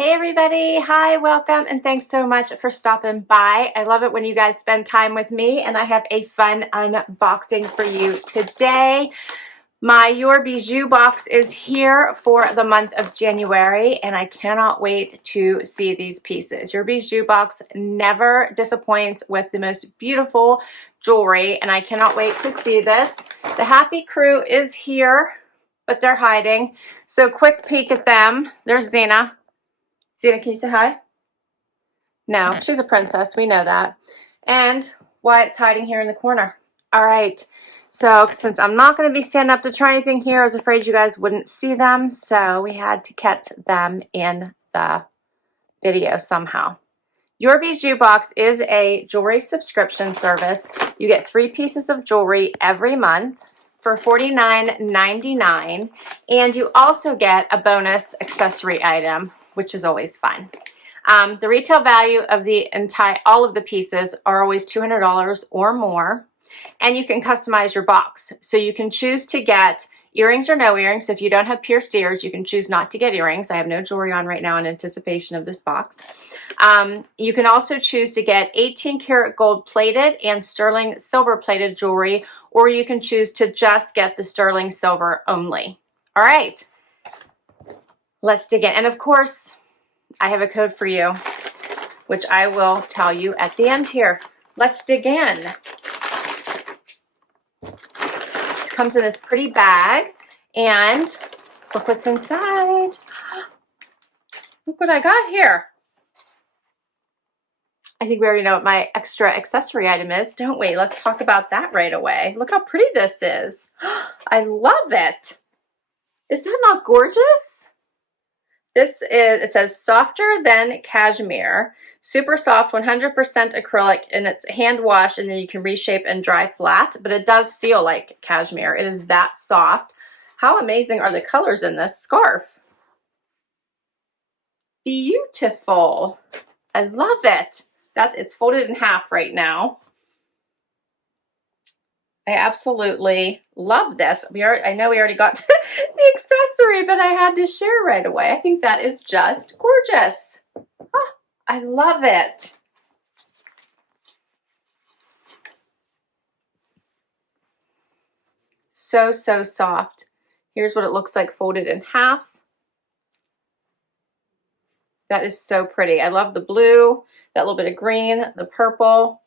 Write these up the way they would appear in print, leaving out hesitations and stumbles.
Hey everybody, hi, welcome, and thanks so much for stopping by. I love it when you guys spend time with me, and I have a fun unboxing for you today. My Your Bijoux box is here for the month of January, and I cannot wait to see these pieces. Your Bijoux box never disappoints with the most beautiful jewelry, and I cannot wait to see this. The Happy crew is here, but they're hiding. So quick peek at them. There's Zena. Zena, can you say hi? No, she's a princess. We know that. And Wyatt's hiding here in the corner. All right. So since I'm not going to be standing up to try anything here, I was afraid you guys wouldn't see them. So we had to catch them in the video somehow. Your Bijoux Box is a jewelry subscription service. You get 3 pieces of jewelry every month for $49.99. And you also get a bonus accessory item, which is always fun. The retail value of all of the pieces are always $200 or more, and you can customize your box. So you can choose to get earrings or no earrings. If you don't have pierced ears, you can choose not to get earrings. I have no jewelry on right now in anticipation of this box. You can also choose to get 18 karat gold plated and sterling silver plated jewelry, or you can choose to just get the sterling silver only. All right, let's dig in. And of course, I have a code for you, which I will tell you at the end here. Let's dig in. It comes in this pretty bag, and look what's inside. Look what I got here. I think we already know what my extra accessory item is, don't we? Let's talk about that right away. Look how pretty this is. I love it. Is that not gorgeous? This is, it says softer than cashmere, super soft, 100% acrylic, and it's hand wash, and then you can reshape and dry flat, but it does feel like cashmere. It is that soft. How amazing are the colors in this scarf? Beautiful. I love it. It's folded in half right now. I absolutely love this. I know we already got to the accessory, but I had to share right away. I think that is just gorgeous. Oh, I love it. So, so soft. Here's what it looks like folded in half. That is so pretty. I love the blue, that little bit of green, the purple.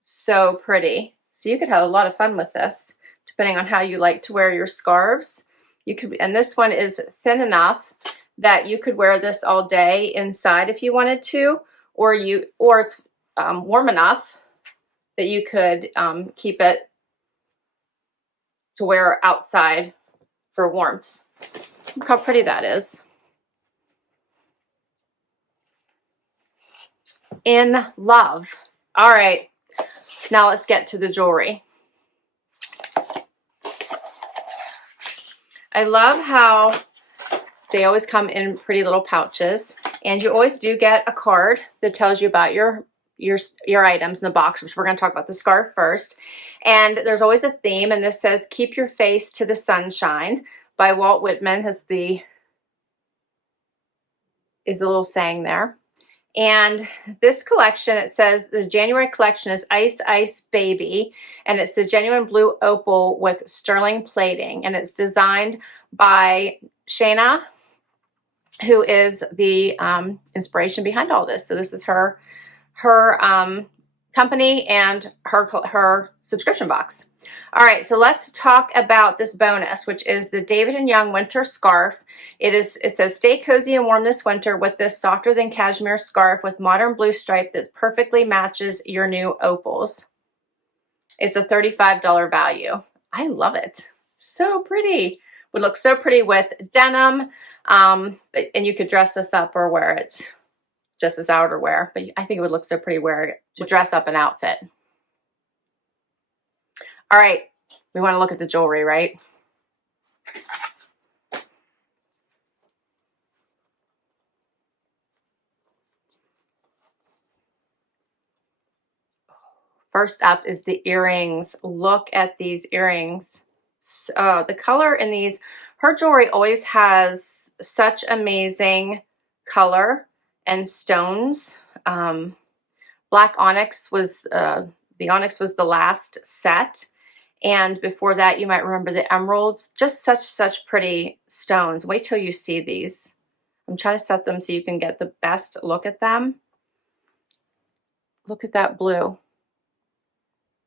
So pretty. So you could have a lot of fun with this, depending on how you like to wear your scarves. You could, and this one is thin enough that you could wear this all day inside if you wanted to, or it's warm enough that you could keep it to wear outside for warmth. Look how pretty that is. In love. All right. Now let's get to the jewelry. I love how they always come in pretty little pouches, and you always do get a card that tells you about your items in the box, which we're going to talk about the scarf first. And there's always a theme, and this says "Keep Your Face to the Sunshine" by Walt Whitman. Is the little saying there. And this collection, it says the January collection is Ice Ice Baby, and it's the genuine blue opal with sterling plating, and it's designed by Shayna, who is the inspiration behind all this. So this is her company and her subscription box. All right, so let's talk about this bonus, which is the David & Young Winter Scarf. It says, stay cozy and warm this winter with this softer than cashmere scarf with modern blue stripe that perfectly matches your new opals. It's a $35 value. I love it. So pretty. Would look so pretty with denim, and you could dress this up or wear it just as outerwear, but I think it would look so pretty to dress up an outfit. All right, we want to look at the jewelry, right? First up is the earrings. Look at these earrings. So, the color in these, her jewelry always has such amazing color and stones. Black onyx was, the onyx was the last set. And before that, you might remember the emeralds. Just such pretty stones. Wait till you see these. I'm trying to set them so you can get the best look at them. Look at that blue.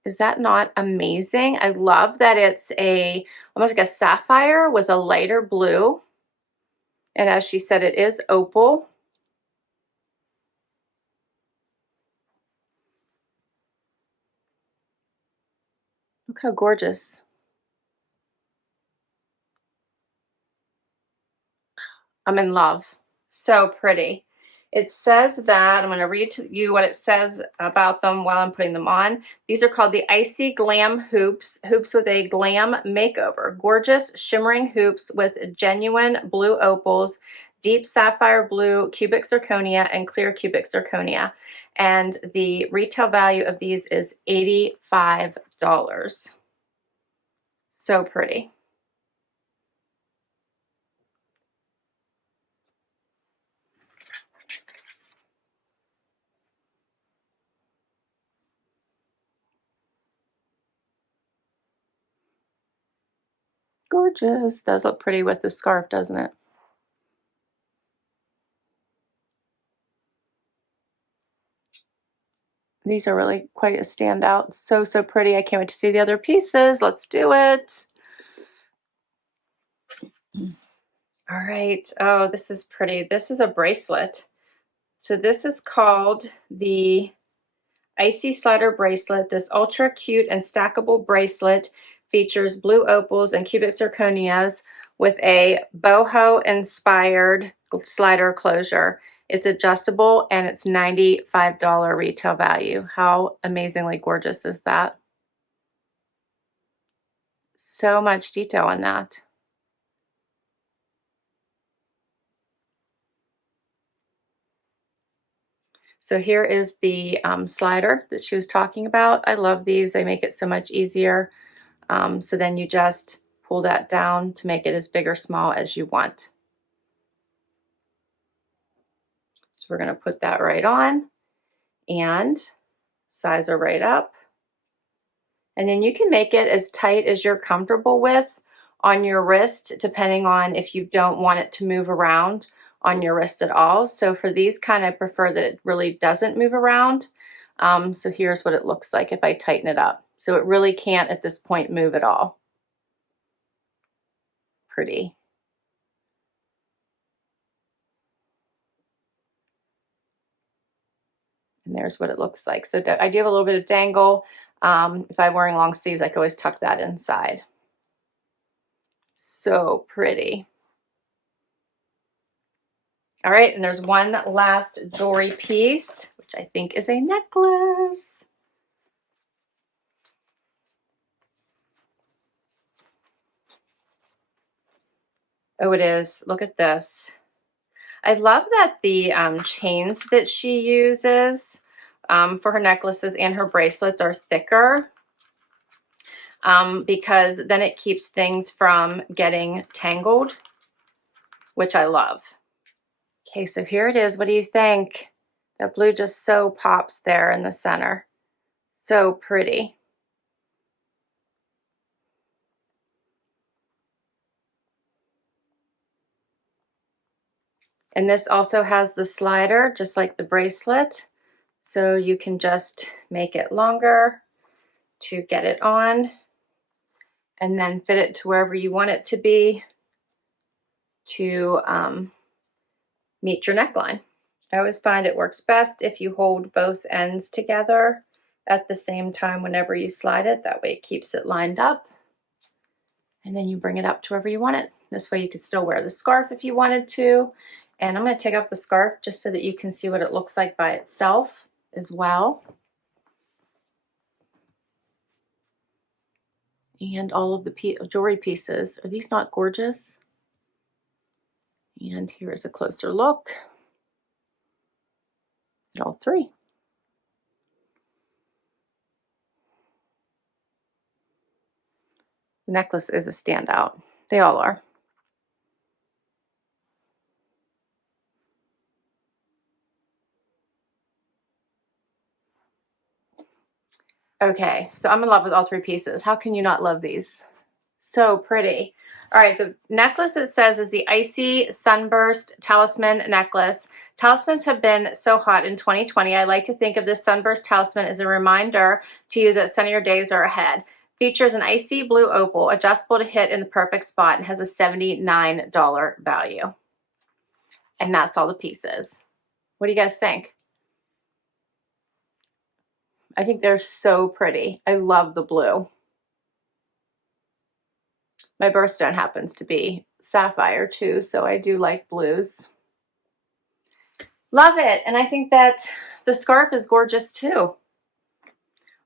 Is that not amazing? I love that it's almost like a sapphire with a lighter blue. And as she said, it is opal. Look how gorgeous. I'm in love. So pretty. It says that, I'm going to read to you what it says about them while I'm putting them on. These are called the Icey Glam Hoops, hoops with a glam makeover. Gorgeous shimmering hoops with genuine blue opals, deep sapphire blue cubic zirconia, and clear cubic zirconia. And the retail value of these is $85. So pretty. Gorgeous. Does look pretty with the scarf, doesn't it? These are really quite a standout. So pretty. I can't wait to see the other pieces. Let's do it. All right. Oh, this is pretty. This is a bracelet. So this is called the Icey Slider Bracelet. This ultra cute and stackable bracelet features blue opals and cubic zirconias with a boho inspired slider closure. It's adjustable and it's $95 retail value. How amazingly gorgeous is that? So much detail on that. So here is the slider that she was talking about. I love these. They make it so much easier. So then you just pull that down to make it as big or small as you want. So we're going to put that right on and size her right up. And then you can make it as tight as you're comfortable with on your wrist, depending on if you don't want it to move around on your wrist at all. So for these kind, I prefer that it really doesn't move around. So here's what it looks like if I tighten it up. So it really can't at this point move at all. Pretty. And there's what it looks like. So I do have a little bit of dangle. If I'm wearing long sleeves, I can always tuck that inside. So pretty. All right, and there's one last jewelry piece, which I think is a necklace. Oh, it is. Look at this. I love that the chains that she uses for her necklaces and her bracelets are thicker because then it keeps things from getting tangled, which I love. Okay, so here it is. What do you think? That blue just so pops there in the center. So pretty. And this also has the slider, just like the bracelet. So you can just make it longer to get it on and then fit it to wherever you want it to be to meet your neckline. I always find it works best if you hold both ends together at the same time whenever you slide it. That way it keeps it lined up. And then you bring it up to wherever you want it. This way you could still wear the scarf if you wanted to. And I'm going to take off the scarf just so that you can see what it looks like by itself as well. And all of the jewelry pieces. Are these not gorgeous? And here is a closer look at all three. The necklace is a standout. They all are. Okay, so I'm in love with all three pieces. How can you not love these? So pretty. All right, the necklace it says is the Icey Sunburst Talisman necklace. Talismans have been so hot in 2020. I like to think of this Sunburst Talisman as a reminder to you that sunnier days are ahead. Features an icy blue opal, adjustable to hit in the perfect spot, and has a $79 value. And that's all the pieces. What do you guys think? I think they're so pretty. I love the blue. My birthstone happens to be sapphire too, so I do like blues. Love it. And I think that the scarf is gorgeous too.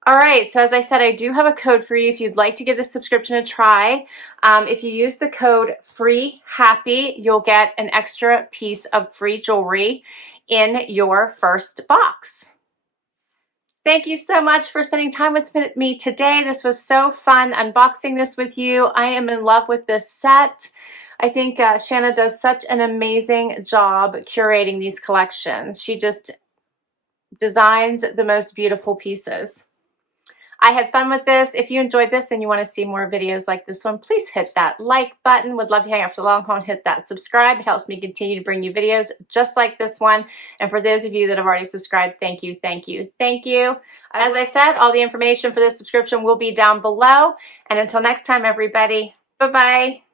All right, so as I said, I do have a code for you if you'd like to give this subscription a try. If you use the code FREEHAPPY, you'll get an extra piece of free jewelry in your first box. Thank you so much for spending time with me today. This was so fun unboxing this with you. I am in love with this set. I think Shanna does such an amazing job curating these collections. She just designs the most beautiful pieces. I had fun with this. If you enjoyed this and you want to see more videos like this one, please hit that like button. Would love to hang out for the long haul and hit that subscribe. It helps me continue to bring you videos just like this one. And for those of you that have already subscribed, thank you, thank you, thank you. As I said, all the information for this subscription will be down below. And until next time, everybody, bye-bye.